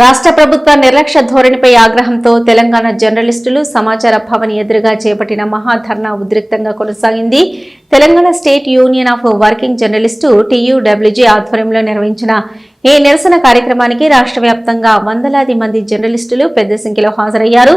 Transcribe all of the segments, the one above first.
రాష్ట్ర ప్రభుత్వ నిర్లక్ష్య ధోరణిపై ఆగ్రహంతో తెలంగాణ జర్నలిస్టులు సమాచార భవన్ ఎదురుగా చేపట్టిన మహాధర్నా ఉద్రిక్తంగా కొనసాగింది. Telangana state union of working journalist TUWJ ఆధ్వర్యంలో నిర్వహించిన ఈ నిరసన కార్యక్రమానికి రాష్ట్ర వ్యాప్తంగా వందలాది మంది జర్నలిస్టులు పెద్ద సంఖ్యలో హాజరయ్యారు.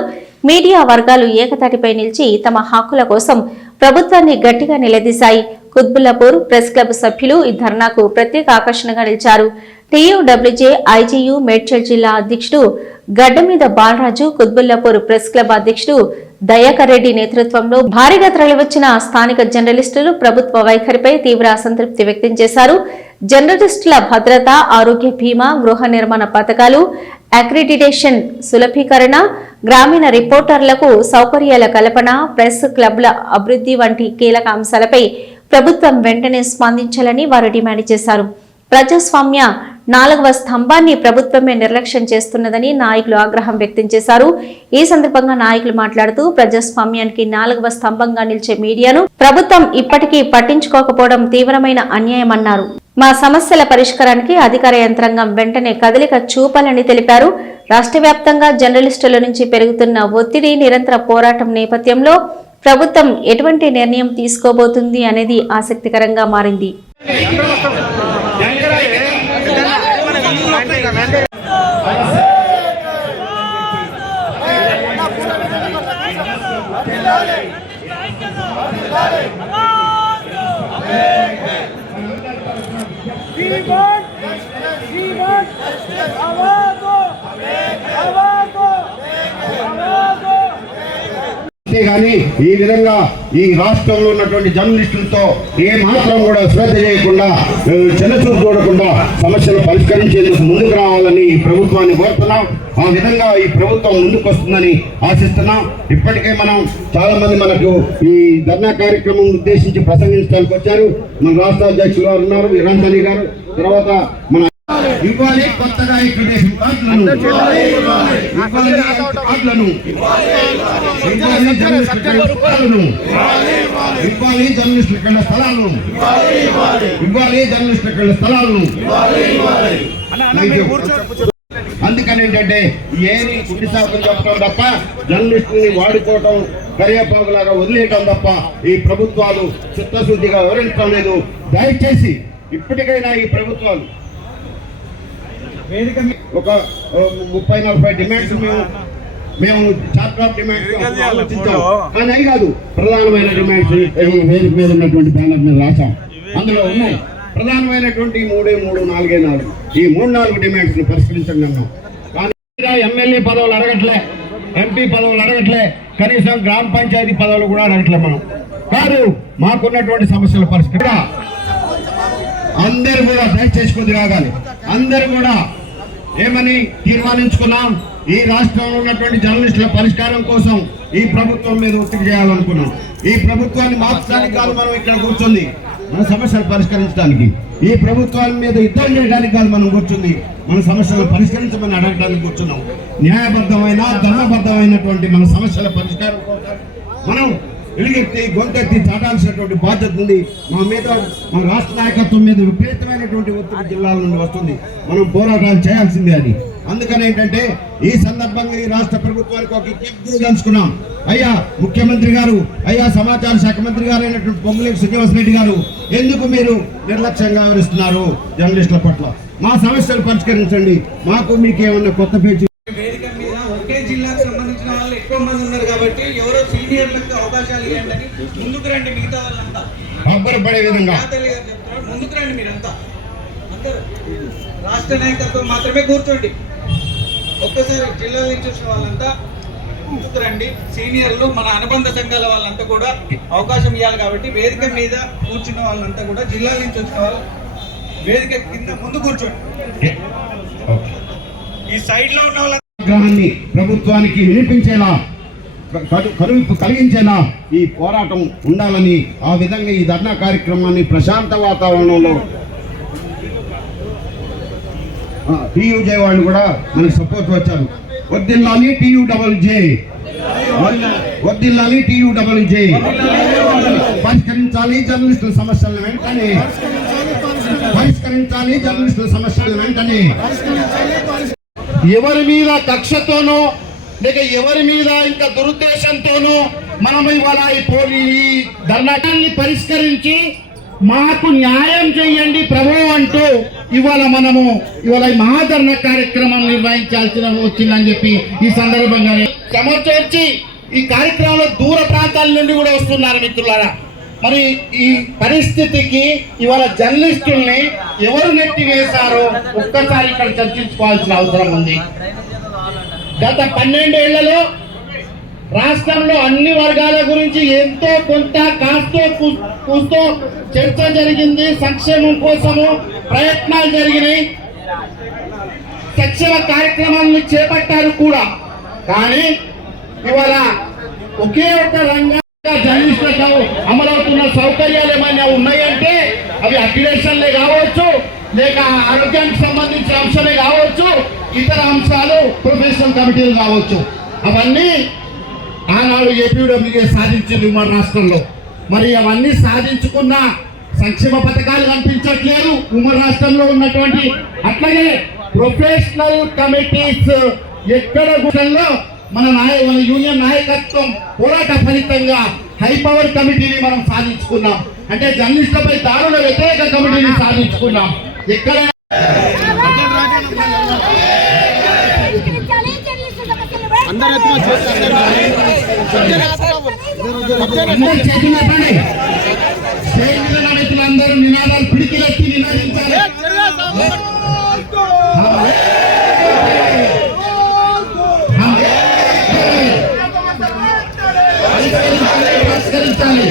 మీడియా వర్గాలు ఏకతాటిపై నిలిచి తమ హక్కుల కోసం ప్రభుత్వాన్ని గట్టిగా నిలదీశాయి. కుత్బుల్లాపూర్ ప్రెస్ క్లబ్ సభ్యులు ఈ ధర్నాకు ప్రత్యేక ఆకర్షణగా నిలిచారు. TUWJ IGU మేడ్చల్ జిల్లా అధ్యక్షుడు గడ్డమీద బాలరాజు, కుత్బుల్లాపూర్ ప్రెస్ క్లబ్ అధ్యక్షుడు దయాకర్ రెడ్డి నేతృత్వంలో భారీగా తరలివచ్చిన స్థానిక జర్నలిస్టులు ప్రభుత్వ వైఖరిపై తీవ్ర అసంతృప్తి వ్యక్తం చేశారు. జర్నలిస్టుల భద్రత, ఆరోగ్య బీమా, గృహ నిర్మాణ పథకాలు, అక్రిడిటేషన్ సులభీకరణ, గ్రామీణ రిపోర్టర్లకు సౌకర్యాల కల్పన, ప్రెస్ క్లబ్ల అభివృద్ధి వంటి కీలక అంశాలపై ప్రభుత్వం వెంటనే స్పందించాలని వారు డిమాండ్ చేశారు. ప్రజాస్వామ్య 4వ స్తంభాన్ని ప్రభుత్వమే నిర్లక్ష్యం చేస్తున్నదని నాయకులు ఆగ్రహం వ్యక్తం చేశారు. ఈ సందర్భంగా నాయకులు మాట్లాడుతూ ప్రజాస్వామ్యానికి 4వ స్తంభంగా నిలిచే మీడియాను ప్రభుత్వం ఇప్పటికీ పట్టించుకోకపోవడం తీవ్రమైన అన్యాయమన్నారు. మా సమస్యల పరిష్కారానికి అధికార యంత్రాంగం వెంటనే కదలిక చూపాలని తెలిపారు. రాష్ట్ర వ్యాప్తంగా జర్నలిస్టుల నుంచి పెరుగుతున్న ఒత్తిడి, నిరంతర పోరాటం నేపథ్యంలో ప్రభుత్వం ఎటువంటి నిర్ణయం తీసుకోబోతుంది అనేది ఆసక్తికరంగా మారింది. అంతేగాని ఈ విధంగా ఈ రాష్ట్రంలో ఉన్నటువంటి జర్నలిస్టులతో ఏ మాత్రం కూడా శ్రద్ధ చేయకుండా, చిన్నచూపు చూడకుండా సమస్యలు పరిష్కరించేందుకు ముందుకు రావాలని ఈ ప్రభుత్వాన్ని కోరుతున్నాం. ఆ విధంగా ఈ ప్రభుత్వం ముందుకు వస్తుందని ఆశిస్తున్నాం. ఇప్పటికే మనం చాలా మంది మనకు ఈ ధర్నా కార్యక్రమం ఉద్దేశించి ప్రసంగించడానికి వచ్చారు. మన రాష్ట్ర అధ్యక్షులు గారు ఉన్నారు, వీరాంజలి గారు. తర్వాత మన ఇవ్వాలి కొత్తగా అక్రిడిటేషన్ కార్డులను, ఇవ్వాలి జర్నలిస్టుల స్థలాలను, అందుకని ఏంటంటే ఏమి కుట్టి సాకులు చెప్పడం తప్ప, జర్నలిస్టుని వాడుకోవటం, కరియాపాకులాగా వదిలేయటం తప్ప ఈ ప్రభుత్వాలు చిత్తశుద్ధిగా వివరించడం లేదు. దయచేసి ఇప్పటికైనా ఈ ప్రభుత్వాలు ఒక 30-40 డిమాండ్స్ మేము చార్టర్ ఆఫ్ డిమాండ్స్ ఆలోచించాం. కానీ అవి కాదు, ప్రధానమైన డిమాండ్స్ వేదిక మీద ఉన్నటువంటి బ్యానర్ మీద రాసాం. అందులో ఉన్నాయి ప్రధానమైనటువంటి 3, 4 ఈ 3-4 డిమాండ్స్ ని పరిష్కరించండి అన్నాం. కానీ ఎమ్మెల్యే పదవులు అడగట్లే, MP పదవులు అడగట్లే, కనీసం గ్రామ పంచాయతీ పదవులు కూడా అడగట్లే. మనం కాదు, మాకున్నటువంటి సమస్యల పరిష్కారం అందరూ కూడా దయచేసి కొద్ది రాగాలి. అందరూ కూడా ఏమని తీర్మానించుకున్నాం, ఈ రాష్ట్రంలో ఉన్నటువంటి జర్నలిస్టుల పరిష్కారం కోసం ఈ ప్రభుత్వం మీద ఒత్తిడి చేయాలనుకున్నాం. ఈ ప్రభుత్వాన్ని మార్చడానికి కాదు మనం ఇక్కడ కూర్చుంది, మన సమస్యలు పరిష్కరించడానికి. ఈ ప్రభుత్వాల మీద యుద్ధం చేయడానికి కాదు మనం కూర్చుంది, మన సమస్యలు పరిష్కరించమని అడగడానికి కూర్చున్నాం. న్యాయబద్ధమైన, ధర్మబద్ధమైనటువంటి మన సమస్యల పరిష్కారం కోసం మనం ఎలుగెత్తి గొంతెత్తి చాటాల్సినటువంటి బాధ్యత ఉంది. మా మీద, మన రాష్ట్ర నాయకత్వం మీద విపరీతమైనటువంటి ఒత్తిడి జిల్లాల నుండి వస్తుంది. మనం పోరాటాలు చేయాల్సిందే అని. అందుకని ఏంటంటే ఈ సందర్భంగా ఈ రాష్ట్ర ప్రభుత్వానికి ఒక విజ్ఞప్తి తెలుసుకున్నాం. అయ్యా ముఖ్యమంత్రి గారు, అయ్యా సమాచార శాఖ మంత్రి గారు అయినటువంటి పొంగులేటి శ్రీనివాసరెడ్డి గారు, ఎందుకు మీరు నిర్లక్ష్యంగా వ్యవహరిస్తున్నారు జర్నలిస్టుల పట్ల? మా సమస్యలు పరిష్కరించండి, మాకు మీకేమన్నా కొత్త పేజీ. వేదిక మీద ఒకే జిల్లాకు సంబంధించిన వాళ్ళు ఎక్కువ మంది ఉన్నారు కాబట్టి ఎవరో సీనియర్లకు అవకాశాలు ఇవ్వండి, ముందుకు రండి. మిగతా వాళ్ళంతా అబ్బరపడే విధంగా ముందుకు రండి. మీరంతా అందరూ రాష్ట్ర నాయకత్వం మాత్రమే కూర్చోండి. ఒక్కసారి జిల్లాల నుంచి వచ్చిన వాళ్ళంతా ముందుకు రండి. సీనియర్లు, మన అనుబంధ సంఘాల వాళ్ళంతా కూడా అవకాశం ఇవ్వాలి కాబట్టి వేదిక మీద కూర్చున్న వాళ్ళంతా కూడా జిల్లాల నుంచి వచ్చిన వాళ్ళు వేదిక కింద ముందు కూర్చోండి. ఈ సైడ్ లో ఉన్న వాళ్ళ ఆగ్రహాన్ని ప్రభుత్వానికి వినిపించేలా, కనువిప్పు కలిగించేలా ఈ పోరాటం ఉండాలని, ఆ విధంగా ఈ ధర్నా కార్యక్రమాన్ని ప్రశాంత వాతావరణంలో TUJ వాళ్ళు కూడా మనకి సపోర్ట్ వచ్చారు. వర్ధిల్లాలి TUWJ, వర్ధిల్లాలి TUWJ. పరిష్కరించాలి జర్నలిస్టుల సమస్యలను వెంటనే, పరిష్కరించాలి జర్నలిస్టుల సమస్యలను వెంటనే. ఎవరి మీద కక్షతోనో లేక ఎవరి మీద ఇంకా దురుద్దేశంతోనో మనం ఇవాళ ఈ ధర్నాన్ని పరిష్కరించి మాకు న్యాయం చేయండి ప్రభు అంటూ ఇవాళ ఈ మహాధర్ణ కార్యక్రమం నిర్వహించాల్సిన వచ్చిందని చెప్పి ఈ సందర్భంగా సమర్పించి ఈ కార్యక్రమంలో దూర ప్రాంతాల నుండి కూడా వస్తున్నారు మిత్రులారా. మరి ఈ పరిస్థితికి ఇవాళ జర్నలిస్టుల్ని ఎవరు నెట్టివేశారో ఒక్కసారి ఇక్కడ చర్చించుకోవాల్సిన అవసరం ఉంది. గత 12 ఏళ్లలో రాష్ట్రంలో అన్ని వర్గాల గురించి ఎంతో కొంత కాస్తో కూస్తో చర్చ జరిగింది. సంక్షేమం కోసము ప్రయత్నాలు జరిగినాయి, సంక్షేమ కార్యక్రమాలను చేపట్టారు కూడా. కానీ ఇవాళ ఒకే ఒక రంగంగా జర్నలిస్టులకు అమలవుతున్న సౌకర్యాలు ఏమైనా ఉన్నాయంటే అవి అక్రిడేషన్లే కావచ్చు, లేక ఆరోగ్యానికి సంబంధించిన అంశాలే కావచ్చు, ఇతర అంశాలు ప్రొఫెషనల్ కమిటీలు కావచ్చు. అవన్నీ ఆనాడు ఏపీడబ్ల్యూకే సాధించింది ఉమ్మడి రాష్ట్రంలో. మరి అవన్నీ సాధించుకున్న సంక్షేమ పథకాలు కనిపించట్లేదు ఉమ్మడి రాష్ట్రంలో ఉన్నటువంటి. అట్లాగే ప్రొఫెషనల్ కమిటీస్ ఎక్కడ కూడా మన యూనియన్ నాయకత్వం పోరాట ఫలితంగా హై పవర్ కమిటీని మనం సాధించుకున్నాం. అంటే జర్నలిస్టులపై దారుణ వ్యతిరేక కమిటీని సాధించుకున్నాం. ఎక్కడ అందరూ నినాదాలు పిడికిలెత్తి నినాదించాలి. పరిష్కరించాలి.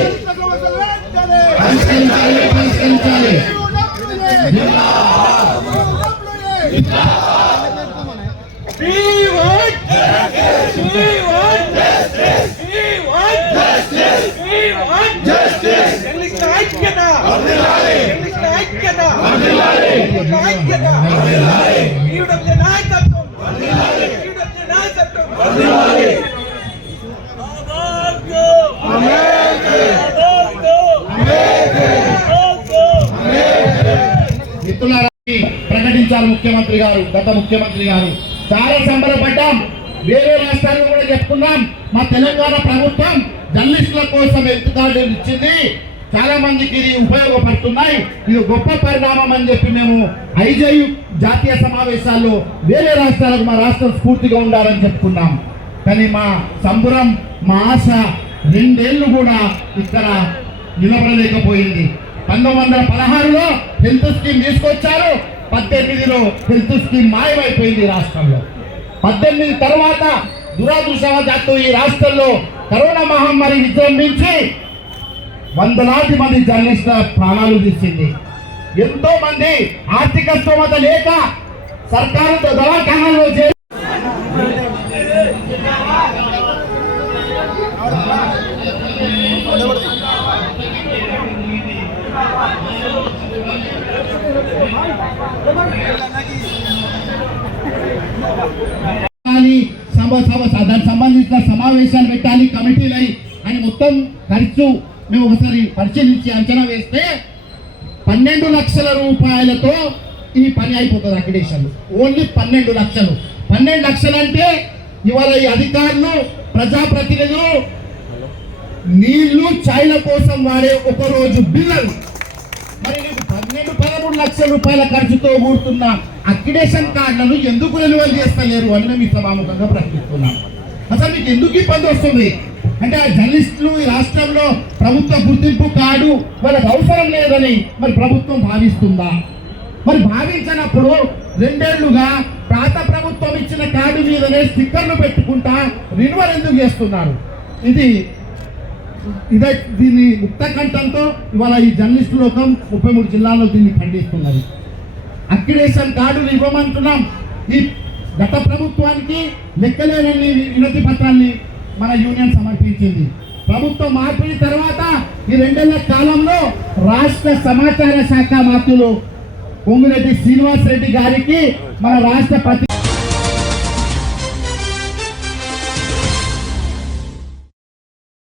ప్రకటించారు ముఖ్యమంత్రి గారు, గత ముఖ్యమంత్రి గారు. చాలా సంబరపడ్డాం. వేరే రాష్ట్రాల్లో కూడా చెప్పుకున్నాం. మా తెలంగాణ ప్రభుత్వం జర్నలిస్టుల కోసం ఎత్తుకాడు ఇచ్చింది, చాలా మందికి ఇది ఉపయోగపడుతున్నాయి, ఇది గొప్ప పరిణామం అని చెప్పి మేము ఐజేయు జాతీయ సమావేశాల్లో వేరే రాష్ట్రాలకు మా రాష్ట్రం స్ఫూర్తిగా ఉండాలని చెప్పుకున్నాం. కానీ మా సంబరం, మా ఆశ 2 ఏళ్ళు కూడా ఇక్కడ నిలబడలేకపోయింది. 1916లో హెల్త్ స్కీమ్ తీసుకొచ్చారు, 18లో హెల్త్ స్కీమ్ మాయమైపోయింది రాష్ట్రంలో. 18 తర్వాత దురదృష్టవశాత్తు ఈ రాష్ట్రంలో కరోనా మహమ్మారి విజృంభించి వందలాది మంది జర్నలిస్టుల ప్రాణాలు తీసింది. ఎంతో మంది ఆర్థిక స్తోమత లేక సర్కారు దవాఖానాల్లో దానికి సంబంధించిన సమావేశాలు పెట్టాలి, కమిటీలు అని మొత్తం ఖర్చు మేము ఒకసారి పరిశీలించి అంచనా వేస్తే 12 లక్షల రూపాయలతో ఈ పని అయిపోతుంది. అక్రిడేషన్ ఓన్లీ 12 లక్షలు. 12 లక్షలు అంటే ఇవాళ ఈ అధికారులు, ప్రజాప్రతినిధులు నీళ్లు ఛాయ్ల కోసం వాడే ఒక రోజు బిల్లులు. మరి నీకు 12-13 లక్షల రూపాయల ఖర్చుతో కూడుతున్న అక్రిడేషన్ కార్డులను ఎందుకు రెన్యువల్ చేస్తలేరు అని మేము ఈ సభాముఖంగా ప్రశ్నిస్తున్నాం. అసలు మీకు ఎందుకు ఇబ్బంది వస్తుంది అంటే ఆ జర్నలిస్టులు ఈ రాష్ట్రంలో ప్రభుత్వ గుర్తింపు కార్డు వాళ్ళకి అవసరం లేదని మరి ప్రభుత్వం భావిస్తుందా? మరి భావించినప్పుడు 2 ఏళ్లుగా పాత ప్రభుత్వం ఇచ్చిన కార్డు మీదనే స్టిక్కర్లు పెట్టుకుంటా రెన్యువల్ ఎందుకు చేస్తున్నారు? దీన్ని ముక్త కంఠంతో ఇవాళ ఈ జర్నలిస్టు లోకం 33 జిల్లాల్లో దీన్ని ఖండిస్తున్నది. అక్రిడేషన్ కార్డులు ఇవ్వమంటున్నాం. ఈ గత ప్రభుత్వానికి లెక్కలేని వినతి పత్రాన్ని మన యూనియన్ సమర్పించింది. ప్రభుత్వం మార్పిడి తర్వాత ఈ 2 ఏళ్ల కాలంలో రాష్ట్ర సమాచార శాఖ మంత్రులు పొంగిరెడ్డి శ్రీనివాస్ రెడ్డి గారికి మన రాష్ట్ర